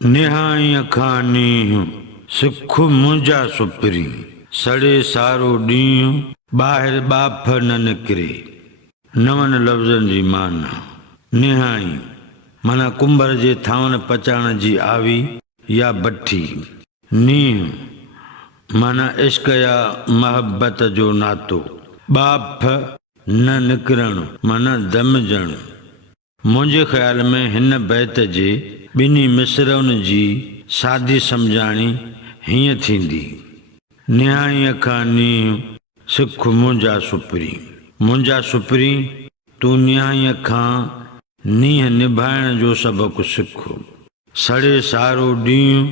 निहाई अखां नींहुं सिख मुंहिंजा सुपरी सड़े सारो ॾींहुं ॿाहिरि ॿाफ न निकिरे। नवनि लफ़्ज़नि जी माना। निहाई माना कुंभर जे थांवन पचाइण जी आवी या भट्ठी। नींहुं माना इश्क या महबत जो नातो। ॿाफ न निकिरणु माना दमजणु। मुंहिंजे ख़्याल में हिन बैत जे ॿिन्ही मिसरनि जी सादी सम्झाणी हीअं थींदी। निहाई अखां नींहुं सिख मुंहिंजा सुपरी। मुंहिंजा सुपरी तूं निहाई अखां नींहुं निभाइण जो सबक़ु सिख। सड़े सारो ॾींहुं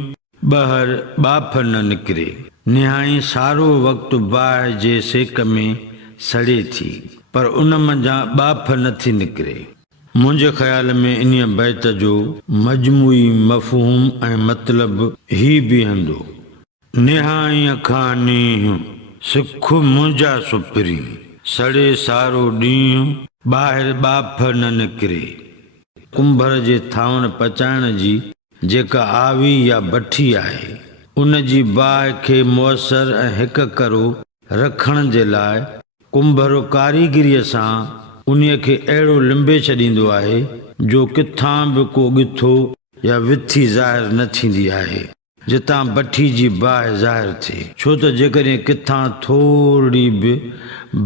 ॿाहिरि ॿाफ न निकिरे। निहाई सारो वक़्तु बाहि जे सेक में सड़े थी पर उन मंझां ॿाफ नथी निकिरे। मुंहिंजे ख़्याल में इन्हीअ बैत जो मजमूई मफ़हूम ऐं मतिलबु ही बीहंदो। निहाई अखां नींहुं सिख मुंहिंजा सुपरी सड़े सारो ॾींहुं ॿाहिरि ॿाफ न निकिरे। कुंभर जे थांवन पचाइण जी जेका आवी या भट्ठी आहे उन जी बाहि खे मुयसर ऐं हिकु करो रखण जे लाइ कुंभर कारीगरीअ सां उन्हीअ खे अहिड़ो लिंबे छॾींदो आहे जो किथां बि को ॻिथो या विथी ज़ाहिर न थींदी आहे जितां भट्ठी जी बाहि ज़ाहिर थिए। छो त जेकॾहिं किथां थोरी बि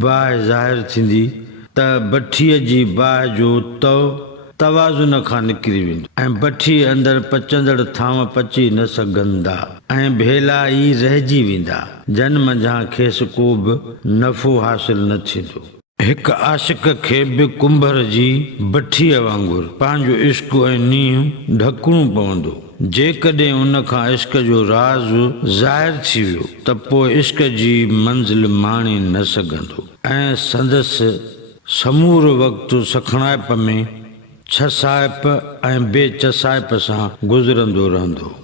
बाहि ज़ाहिर थींदी त भट्ठीअ जी बाहि जो तवाज़ुन खां निकिरी वेंदो ऐं भट्ठीअ अंदरि पचंदड़ थांव पची न सघंदा ऐं भेला ई रहिजी वेंदा जन मंझां खेसि को बि नफ़ो हासिल न थींदो। हिकु आशिक़ खे बि कुंभर जी भट्ठीअ वांगुरु पंहिंजो इश्क ऐं नींहुं ढकणो पवंदो। जेकॾहिं उन खां इश्क जो राज़ ज़ाहिर थी वियो त पोइ इश्क जी मंज़िल माणे न सघंदो ऐं संदसि समूरो वक़्तु सखणाइप में छसाइप ऐं बेचसाइप सां गुज़रंदो रहंदो।